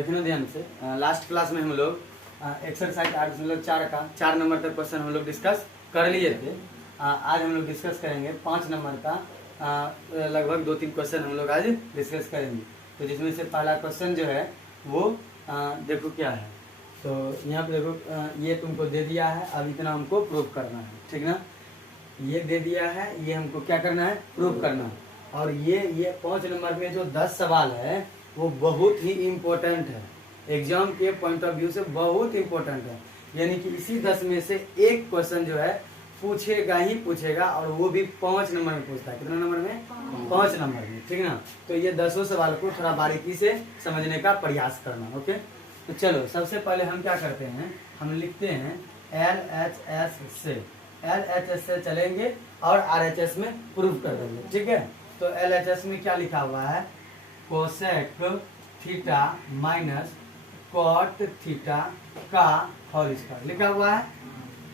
देखना ध्यान से। लास्ट क्लास में हम लोग एक्सरसाइज 8.4 का 4 नंबर का क्वेश्चन हम लोग डिस्कस कर लिए थे। आज हम लोग डिस्कस करेंगे 5 नंबर का लगभग 2-3 क्वेश्चन हम लोग आज डिस्कस करेंगे। तो जिसमें से पहला क्वेश्चन जो है वो देखो क्या है। तो यहाँ पे देखो ये तुमको दे दिया है, अब इतना हमको प्रूव करना है, ठीक ना। ये दे दिया है, ये हमको क्या करना है, प्रूव करना है। और ये 5 नंबर में जो 10 सवाल है वो बहुत ही इम्पोर्टेंट है, एग्जाम के पॉइंट ऑफ व्यू से बहुत इम्पोर्टेंट है। यानी कि इसी 10 में से एक क्वेश्चन जो है पूछेगा ही पूछेगा, और वो भी 5 नंबर में पूछता है। कितना नंबर में? 5 नंबर में, ठीक ना। तो ये 10 सवाल को थोड़ा बारीकी से समझने का प्रयास करना, ओके। तो चलो सबसे पहले हम क्या करते हैं, हम लिखते हैं LHS से चलेंगे और RHS में प्रूव कर देंगे, ठीक है। तो LHS में क्या लिखा हुआ है, cosec theta minus cot theta का होल स्क्वायर लिखा हुआ है।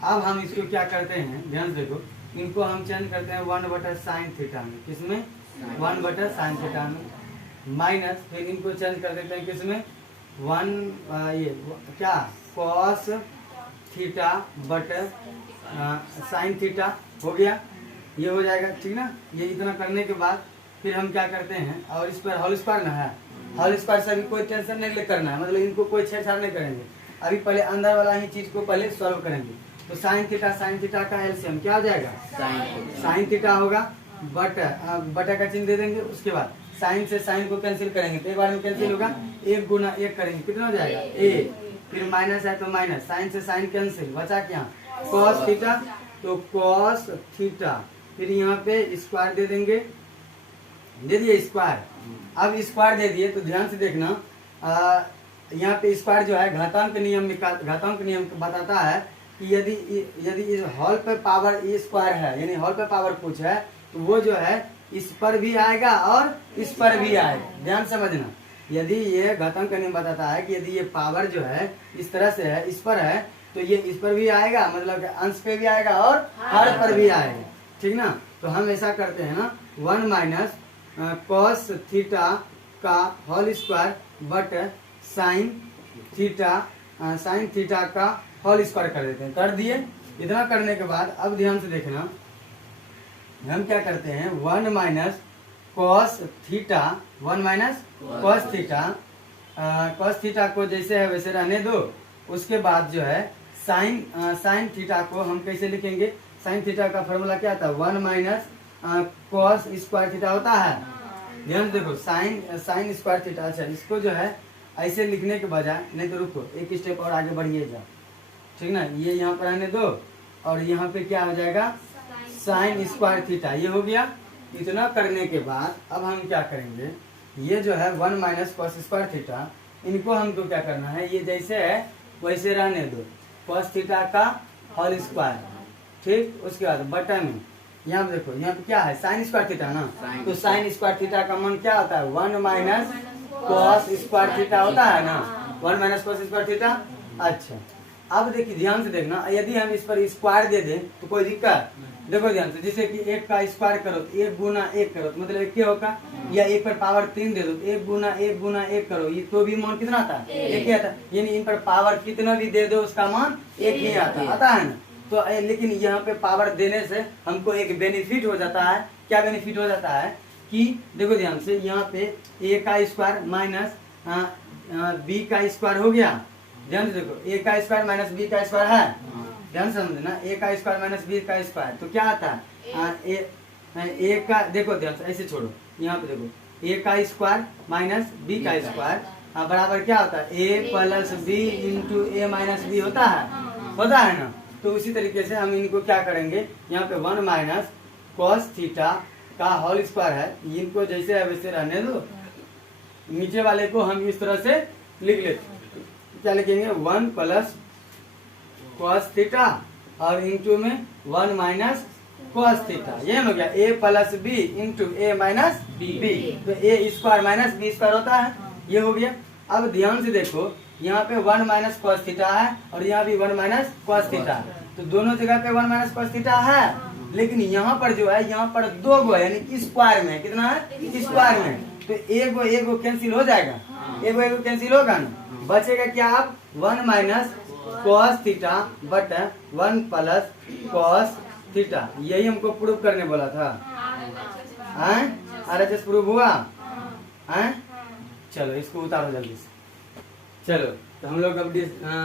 अब हम इसको क्या करते हैं, ध्यान से देखो, इनको हम चेंज करते हैं 1/sin थीटा में। किसमें? 1/sin थीटा में। माइनस फिर इनको चेंज कर देते हैं किसमें, क्या कॉस थीटा बटे साइन थीटा हो गया, ये हो जाएगा, ठीक ना। ये इतना करने के बाद फिर हम क्या करते हैं, और इस पर होल स्क्वायर ना है, होल स्क्वायर से अभी कोई टेंशन नहीं करना है, मतलब इनको कोई छेड़छाड़ नहीं करेंगे। अभी पहले अंदर वाला ही चीज को पहले सॉल्व करेंगे। तो साइन थीटा का एलसीएम क्या हो जाएगा, साइन थीटा होगा, बटा का चिन्ह दे देंगे। उसके बाद साइन से साइन को कैंसिल करेंगे, तो एक बार में कैंसिल होगा, 1 गुना 1 करेंगे, कितना हो जाएगा a। फिर माइनस है तो माइनस, साइन से साइन कैंसिल, बचा क्या कॉस थीटा, तो कॉस थीटा। फिर यहाँ पे स्क्वायर दे देंगे, दे दिए स्क्वायर। अब स्क्वायर दे दिए तो ध्यान से देखना, यहाँ पे स्क्वायर जो है घातांक नियम बताता है कि यदि इस हॉल पे पावर स्क्वायर है, यानी हॉल पे पावर कुछ है, तो वो जो है इस पर भी आएगा और इस पर भी आएगा। ध्यान समझना, यदि ये घातांक नियम बताता है कि यदि ये पावर जो है इस तरह से है, इस पर है, तो ये इस पर भी आएगा, मतलब अंश पे भी आएगा और हर पर भी आएगा, ठीक ना। तो हम ऐसा करते हैं ना, 1 माइनस कॉस थीटा का whole square but sine theta का होल स्क्वायर कर देते हैं। कर दिए। इतना करने के बाद अब ध्यान से देखना, हम क्या करते हैं, 1 minus cos theta, 1 minus cos theta को जैसे है वैसे रहने दो। उसके बाद जो है साइन थीटा को हम कैसे लिखेंगे, साइन थीटा का फॉर्मूला क्या था, 1 माइनस कॉस स्क्वायर थीटा होता है। ध्यान देखो, साइन स्क्वायर थीटा। अच्छा, इसको जो है ऐसे लिखने के बजाय, नहीं तो रुको एक स्टेप और आगे बढ़िए जाओ, ठीक ना। ये यहाँ पर आने दो, और यहाँ पे क्या हो जाएगा, साइन स्क्वायर थीटा, ये हो गया। इतना करने के बाद अब हम क्या करेंगे, ये जो है 1 माइनस कॉस स्क्वायर थीटा, इनको हमको क्या करना है, ये जैसे है वैसे रहने दो, कॉस थीटा का होल स्क्वायर, ठीक। उसके बाद बटा में यहाँ पे देखो, यहाँ पे क्या है, साइन स्क्वायर थीटा ना, तो साइन स्क्वायर थीटा का मान क्या होता है, 1 माइनस कॉस स्क्वायर थीटा होता है ना, 1 माइनस कॉस स्क्वायर थीटा। अच्छा, अब देखिए ध्यान से देखना, यदि हम इस पर स्क्वायर दे दें तो कोई दिक्कत, देखो ध्यान से, जैसे कि 1 का स्क्वायर करो तो 1 गुना 1 करो तो मतलब 1 क्या होगा, या 1 पर पावर 3 दे दो तो 1 गुना 1 करो, ये तो भी मान कितना आता है, 1 ही आता है। यानी इन पर पावर कितना भी दे दो उसका मान 1 ही आता है ना। तो लेकिन यहाँ पे पावर देने से हमको एक बेनिफिट हो जाता है। क्या बेनिफिट हो जाता है कि देखो ध्यान से, यहाँ पे a का स्क्वायर माइनस b का स्क्वायर हो गया। ध्यान से देखो, a का स्क्वायर माइनस b का स्क्वायर है, ध्यान से समझना, a का स्क्वायर माइनस b का स्क्वायर, तो क्या आता है a का, देखो ध्यान से ऐसे छोड़ो, यहाँ पे देखो a का स्क्वायर माइनस b का स्क्वायर बराबर क्या होता है, a plus b into a minus b होता है ना। तो उसी तरीके से हम इनको क्या करेंगे, यहाँ पे 1 माइनस कॉस थीटा का होल स्क्वायर है, इनको जैसे है वैसे रहने दो। नीचे वाले को हम इस तरह से लिख लेते, क्या लिखेंगे, 1 प्लस कॉस थीटा और इंटू में 1 माइनस कॉस थीटा, ये हो गया a plus b into a minus b। तो a square minus b square होता है, ये हो गया। अब ध्यान से देखो, यहाँ पे 1 माइनस कॉस थीटा है और यहाँ भी 1 माइनस कॉस थीटा है, तो दोनों जगह पे 1 माइनस कॉस थीटा है। लेकिन यहाँ पर जो है, यहाँ पर 2 गो यानी स्क्वायर में, कितना है, स्क्वायर में, तो एक गो कैंसिल हो जाएगा, एक एक कैंसिल होगा ना, बचेगा क्या अब 1 माइनस कॉस थीटा बटा 1 प्लस कॉस थीटा। यही हमको प्रूव करने बोला था। RHS प्रूव हुआ? चलो इसको उतारो जल्दी से। चलो तो हम लोग अब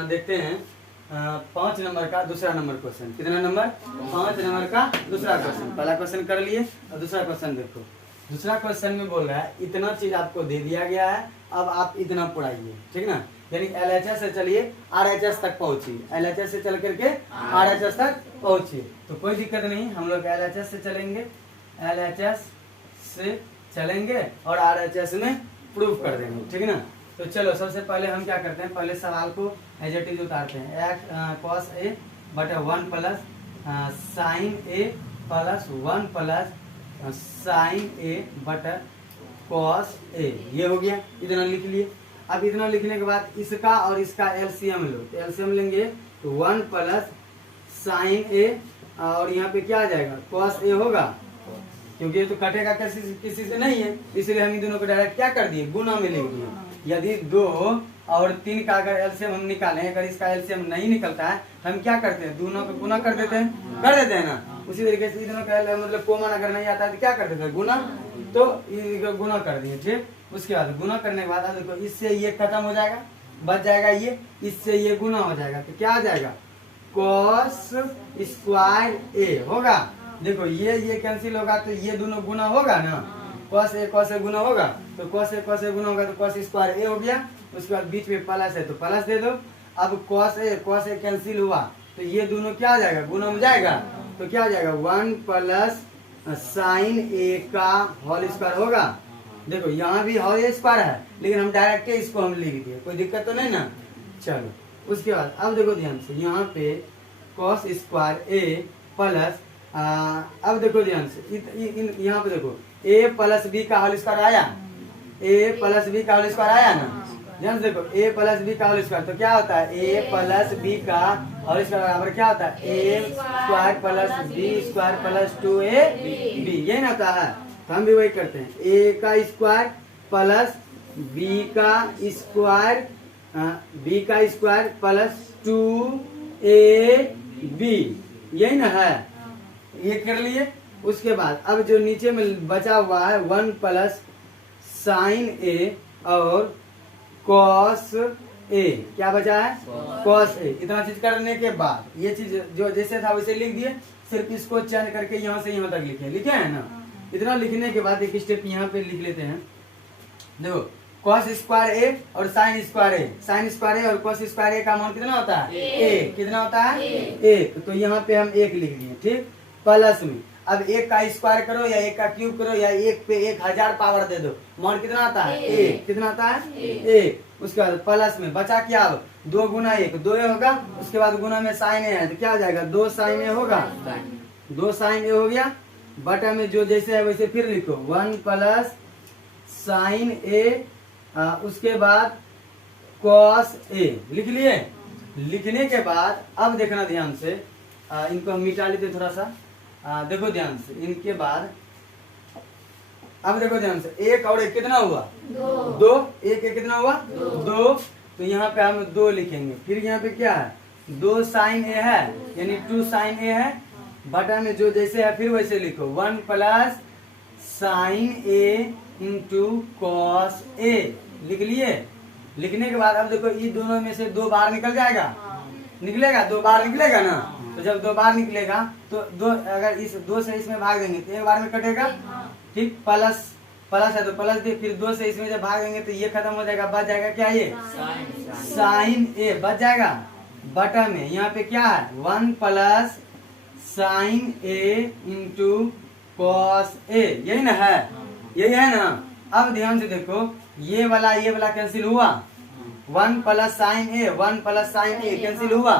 देखते हैं 5 नंबर का दूसरा नंबर क्वेश्चन। कितना नंबर? 5 नंबर का दूसरा क्वेश्चन। पहला क्वेश्चन कर लिए और दूसरा क्वेश्चन देखो। दूसरा क्वेश्चन में बोल रहा है इतना चीज आपको दे दिया गया है, अब आप इतना पढ़ाइए, ठीक ना। यानी LHS से चलिए RHS तक पहुंचिए, LHS से चल करके RHS तक पहुंचिए। तो कोई दिक्कत नहीं, हम लोग LHS से चलेंगे, LHS से चलेंगे और RHS में प्रूफ कर देंगे, ठीक ना। तो चलो सबसे पहले हम क्या करते हैं, पहले सवाल को एज इट इज उतारते हैं। cos A बटा 1 plus sign A plus 1 plus sign A बटा cos A, ये हो गया। इतना लिख लिए। अब इतना लिखने के बाद इसका और इसका एलसीएम लो, तो एलसीएम लेंगे तो 1 प्लस साइन A और यहाँ पे क्या आ जाएगा cos A होगा, क्योंकि ये तो कटेगा किसी से नहीं है, इसलिए हम इन दोनों को डायरेक्ट क्या कर दिए, गुना में लिख दिए। यदि 2 और 3 का अगर एलसीएम हम निकालें, अगर इसका एलसीएम नहीं निकलता है हम क्या करते हैं, दोनों को गुना कर देते हैं ना। उसी तरीके से दोनों का मतलब कॉमन अगर नहीं आता है तो क्या कर देते हैं, गुना। तो ये गुना कर दिए, ठीक। उसके बाद गुना करने के बाद देखो इससे ये खत्म हो जाएगा, बच जाएगा ये, इससे ये गुना हो जाएगा, तो क्या आ जाएगा cos स्क्वायर A होगा। देखो ये कैंसिल होगा तो ये दोनों गुना होगा ना, cos A गुना होगा, तो cos A गुना होगा तो cos स्क्वायर A हो गया। उसके बाद बीच में प्लस है तो प्लस दे दो। अब cos A कैंसिल हुआ तो ये दोनों क्या आ जाएगा, गुना में जाएगा, तो क्या आ जाएगा 1 प्लस साइन A का होल स्क्वायर होगा। देखो यहाँ भी होल स्क्वायर है, लेकिन हम डायरेक्ट इसको हम लिख दिए, कोई दिक्कत तो नहीं ना। चलो उसके बाद अब देखो ध्यान से, यहाँ पे cos स्क्वायर A प्लस अब देखो ध्यान से, यहाँ पे देखो A प्लस B का होल स्क्वायर आया, A प्लस B का होल स्क्वायर आया ना। ध्यान से देखो A प्लस B का होल स्क्वायर, तो क्या होता है A प्लस B का होल स्क्वायर बराबर क्या होता है A square plus B square plus 2AB, यही ना होता है। तो हम भी वही करते हैं, A का स्क्वायर प्लस B का स्क्वायर प्लस 2AB, यही ना है, ये कर लिए। उसके बाद अब जो नीचे में बचा हुआ है 1 प्लस साइन A और cos A, क्या बचा है cos A। इतना चीज करने के बाद ये चीज जो जैसे था वैसे लिख दिए, सिर्फ इसको चेंज करके यहाँ से यहाँ तक लिखे है ना। इतना लिखने के बाद एक स्टेप यहाँ पे लिख लेते हैं। देखो cos स्क्वायर A और साइन स्क्वायर A और cos स्क्वायर A का मान कितना होता है A, कितना होता है 1, तो यहाँ पे हम 1 लिख दिए, ठीक। प्लस में अब 1 का स्क्वायर करो या 1 का क्यूब करो या 1 पे 1000 पावर दे दो, मान कितना आता है 1, कितना आता है 1। उसके बाद प्लस में बचा क्या, अब 2 गुना 1 2 होगा। उसके बाद गुना में साइन A है तो क्या आ जाएगा 2 साइन A होगा, 2 साइन A हो गया। बटा में जो जैसे है वैसे फिर लिखो 1 प्लस साइन A, उसके बाद cos A लिख लिए। लिखने के बाद अब देखना ध्यान से, इनको हम मिटा लेते थोड़ा सा। देखो ध्यान से, इनके बाद अब देखो ध्यान से, 1 और 1 कितना हुआ 2, 1 कितना हुआ 2, तो यहाँ पे हम 2 लिखेंगे। फिर यहाँ पे क्या है 2 साइन A है, यानी 2 साइन A है। बटा में जो जैसे है फिर वैसे लिखो 1 plus sign A into cos A, लिख लिए। लिखने के बाद अब देखो ये दोनों में से 2 बार निकल जाएगा, निकलेगा 2 बार निकलेगा ना। तो जब 2 बार निकलेगा तो 2 अगर इस 2 से इसमें भाग देंगे तो 1 बार में कटेगा, ठीक। प्लस है तो प्लस दे, फिर 2 से इसमें जब भाग देंगे तो ये खत्म हो जाएगा, बच जाएगा क्या ये साइन A बच जाएगा। बटा में यहाँ पे क्या है 1 plus sign A into cos A, यही ना है, यही है ना। अब ध्यान से देखो ये वाला कैंसिल हुआ, 1 प्लस साइन A कैंसिल हुआ।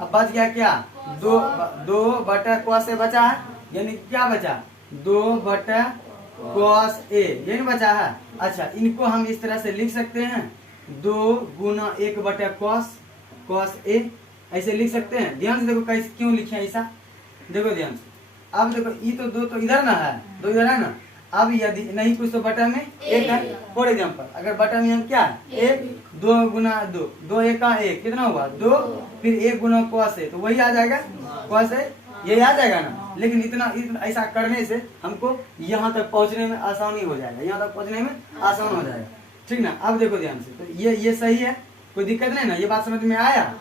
अब बच गया क्या 2 बटा cos A बचा है, यानी क्या बचा 2 बटा cos A, यही बचा है। अच्छा इनको हम इस तरह से लिख सकते हैं 2 गुना 1 बटा cos A, ऐसे लिख सकते हैं। ध्यान से देखो कैसे क्यों लिखे ऐसा, देखो ध्यान से। अब देखो ये तो 2 तो इधर ना है, 2 इधर है ना। अब यदि नहीं कुछ तो बटा में एक है। फॉर एग्जाम्पल अगर बटा में हम क्या है एक, 2 गुना 2, 2 एक का 1 कितना हुआ 2, फिर 1 गुना cos है तो वही आ जाएगा cos है, यही आ जाएगा ना। लेकिन इतना ऐसा करने से हमको यहाँ तक पहुँचने में आसानी हो जाएगा, यहाँ तक पहुँचने में आसान हो जाएगा, ठीक ना। अब देखो ध्यान से, तो ये सही है, कोई दिक्कत नहीं ना, ये बात समझ में आया,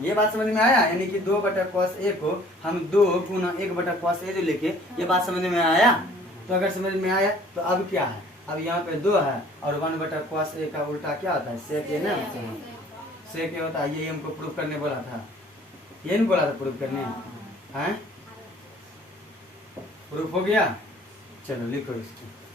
ये बात समझ में आया। यानी कि 2 बटा cos a को हम 2 गुना 1 बटा cos a जो लेके, ये बात समझ में आया। तो अगर समझ में आया तो अब क्या है, अब यहाँ पे 2 है और 1 बटा cos a का उल्टा क्या होता है sec a ना, sec a होता है। यही हमको प्रूफ करने बोला था, ये नहीं बोला था प्रूफ करने हैं, प्रूफ हो गया। चलो लिखो इसको।